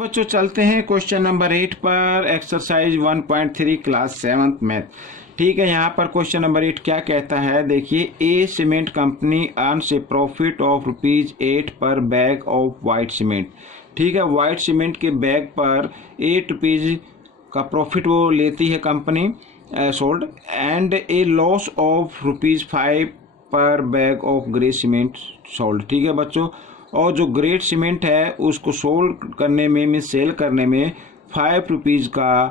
बच्चों चलते हैं क्वेश्चन नंबर 8 पर, एक्सरसाइज 1.3 क्लास 7th मैथ। ठीक है, यहाँ पर क्वेश्चन नंबर 8 क्या कहता है, देखिए। A cement company earns a profit of ₹8 per bag of white cement. ठीक है, वाइट सीमेंट के बैग पर ₹8 का प्रॉफिट वो लेती है company sold, and A loss of ₹5 पर bag of grey cement sold. ठीक है बच्चों, और जो ग्रेट सीमेंट है उसको सोल्ड करने में सेल करने में ₹5 का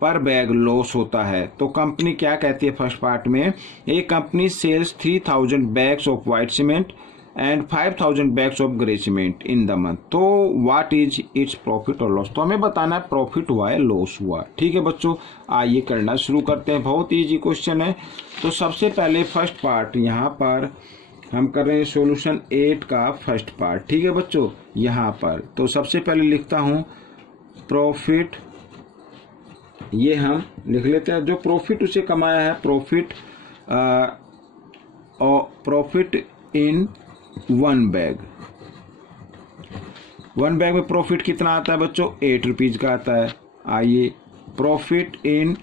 पर बैग लॉस होता है। तो कंपनी क्या कहती है फर्स्ट पार्ट में, a company sells 3000 bags of white cement and 5000 bags of grey cement in the month. तो व्हाट इज इट्स प्रॉफिट और लॉस। तो हमें बताना है प्रॉफिट हुआ है लॉस हुआ। ठीक है बच्चों, आइए करना शुरू करते हैं। बहुत ईजी क्वेश्चन है। तो सबसे पहले फर्स्ट पार्ट यहाँ पर हम कर रहे हैं सॉल्यूशन 8 का फर्स्ट पार्ट। ठीक है बच्चों, यहाँ पर तो सबसे पहले लिखता हूँ प्रॉफिट, ये हम लिख लेते हैं जो प्रॉफिट उसे कमाया है, प्रॉफिट और प्रॉफिट इन वन बैग में प्रॉफिट कितना आता है बच्चों, ₹8 का आता है। आइए, प्रॉफिट इन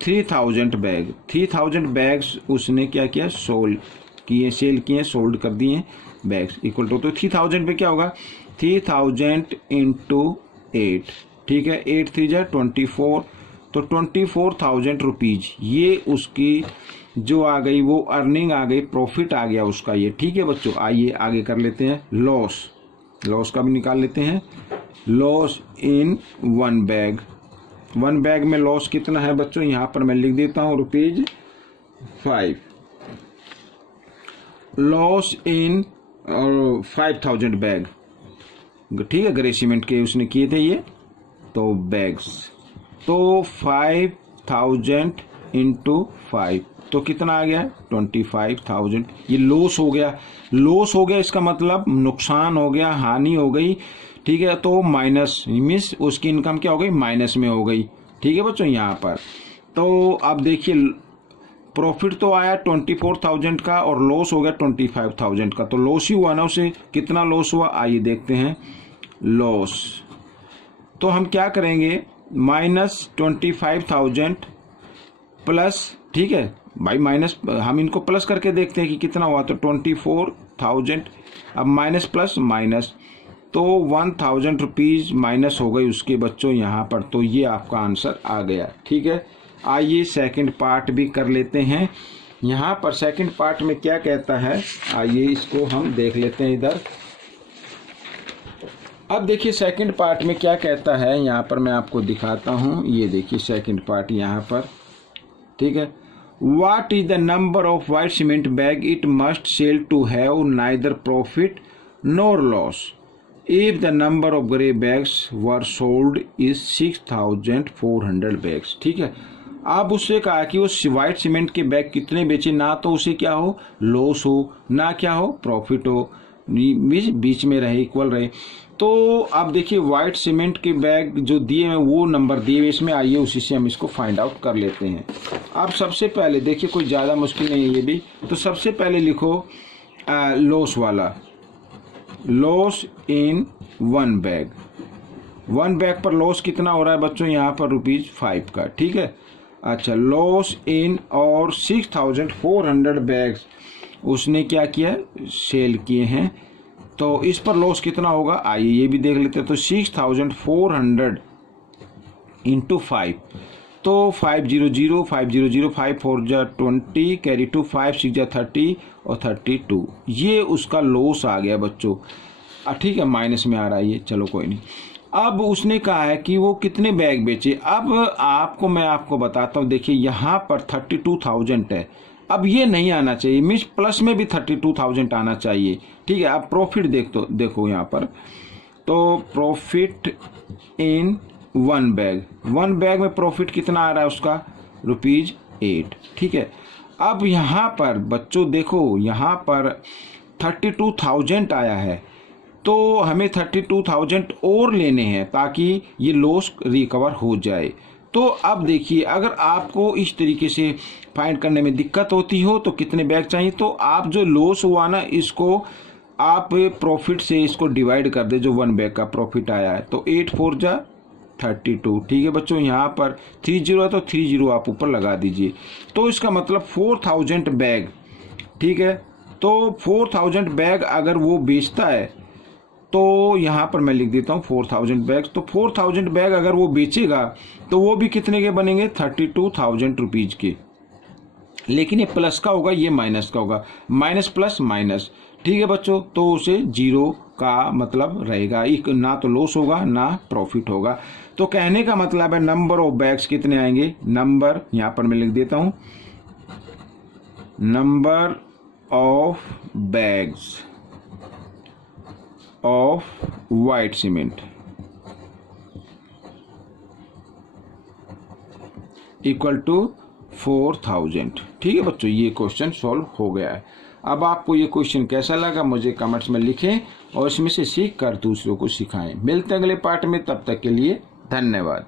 3000 बैग, 3000 बैग्स उसने क्या किया, सोल्ड किए, सेल किए, सोल्ड कर दिए बैग्स, इक्वल टू, तो 3000 पे क्या होगा, 3000 इंटू 8। ठीक है, 8 3 जा 24, तो ₹24,000 ये उसकी जो आ गई, वो अर्निंग आ गई, प्रॉफिट आ गया उसका ये। ठीक है बच्चों, आइए आगे कर लेते हैं लॉस का भी निकाल लेते हैं। लॉस इन वन बैग में लॉस कितना है बच्चों, यहाँ पर मैं लिख देता हूँ ₹5। लॉस इन 5000 बैग, ठीक है, ग्रे सीमेंट के उसने किए थे ये, तो बैग्स, तो 5000 इंटू 5, तो कितना आ गया, 25,000। ये लॉस हो गया, इसका मतलब नुकसान हो गया, हानि हो गई। ठीक है, तो माइनस मीन्स उसकी इनकम क्या हो गई, माइनस में हो गई। ठीक है बच्चों, यहाँ पर तो अब देखिए प्रॉफिट तो आया 24,000 का और लॉस हो गया 25,000 का, तो लॉस ही हुआ ना, उसे कितना लॉस हुआ, आइए देखते हैं लॉस। तो हम क्या करेंगे, -25,000 प्लस, ठीक है भाई, माइनस हम इनको प्लस करके देखते हैं कि कितना हुआ, तो 24,000, अब माइनस प्लस माइनस, तो ₹1,000 माइनस हो गई उसके बच्चों यहाँ पर। तो ये आपका आंसर आ गया। ठीक है, आइए सेकंड पार्ट भी कर लेते हैं। यहाँ पर सेकंड पार्ट में क्या कहता है, आइए इसको हम देख लेते हैं इधर। अब देखिए सेकंड पार्ट में क्या कहता है, यहाँ पर मैं आपको दिखाता हूँ। ये देखिए सेकंड पार्ट यहाँ पर, ठीक है। What is the number of white cement bag it must sell to have neither profit nor loss if the number of grey bags were sold is 6400 bags. ठीक है, अब उससे कहा कि वो वाइट सीमेंट के बैग कितने बेचे, ना तो उसे क्या हो, लॉस हो, ना क्या हो, प्रॉफिट हो, बीच में रहे, इक्वल रहे। तो अब देखिए व्हाइट सीमेंट के बैग जो दिए हैं वो नंबर दिए हुए इसमें, आइए उसी से हम इसको फाइंड आउट कर लेते हैं। अब सबसे पहले देखिए, कोई ज़्यादा मुश्किल नहीं है ये भी, तो सबसे पहले लिखो लॉस वाला, लॉस इन वन बैग पर लॉस कितना हो रहा है बच्चों, यहाँ पर ₹5 का। ठीक है, अच्छा, लॉस इन और 6400 बैग्स उसने क्या किया, सेल किए हैं, तो इस पर लॉस कितना होगा, आइए ये भी देख लेते हैं। तो 6400 इंटू 5, तो 500, 5 4 जा 20, कैरी 2, 5 6 जा 30 और 32, ये उसका लॉस आ गया बच्चों। ठीक है, माइनस में आ रहा है ये, चलो कोई नहीं। अब उसने कहा है कि वो कितने बैग बेचे। अब मैं आपको बताता हूँ, देखिए यहाँ पर 32,000 है, अब ये नहीं आना चाहिए, मीन्स प्लस में भी 32,000 आना चाहिए। ठीक है, अब प्रॉफिट देखो यहाँ पर, तो प्रॉफिट इन वन बैग में प्रॉफिट कितना आ रहा है उसका, ₹8। ठीक है, अब यहाँ पर बच्चों देखो, यहाँ पर 32,000 आया है, तो हमें 32,000 और लेने हैं ताकि ये लॉस रिकवर हो जाए। तो अब देखिए, अगर आपको इस तरीके से फाइंड करने में दिक्कत होती हो तो कितने बैग चाहिए, तो आप जो लॉस हुआ ना, इसको आप प्रॉफिट से इसको डिवाइड कर दे, जो 1 बैग का प्रॉफिट आया है, तो 8 4 जा 32। ठीक है बच्चों, यहाँ पर 30 है तो 30 आप ऊपर लगा दीजिए। तो इसका मतलब 4000 बैग, ठीक है, तो 4000 बैग अगर वो बेचता है, तो यहाँ पर मैं लिख देता हूँ 4000 बैग। तो 4000 बैग अगर वो बेचेगा तो वो भी कितने के बनेंगे, 32,000 रुपीज़ के। लेकिन ये प्लस का होगा, ये माइनस का होगा, माइनस प्लस माइनस। ठीक है बच्चों, तो उसे 0 का मतलब रहेगा, एक ना तो लॉस होगा ना प्रॉफिट होगा। तो कहने का मतलब है नंबर ऑफ बैग्स कितने आएंगे, नंबर यहाँ पर मैं लिख देता हूँ, number of bags of white cement equal to 4000। ठीक है बच्चों, ये क्वेश्चन सॉल्व हो गया है। अब आपको ये क्वेश्चन कैसा लगा मुझे कमेंट्स में लिखें और इसमें से सीख कर दूसरों को सिखाएं। मिलते हैं अगले पार्ट में, तब तक के लिए धन्यवाद।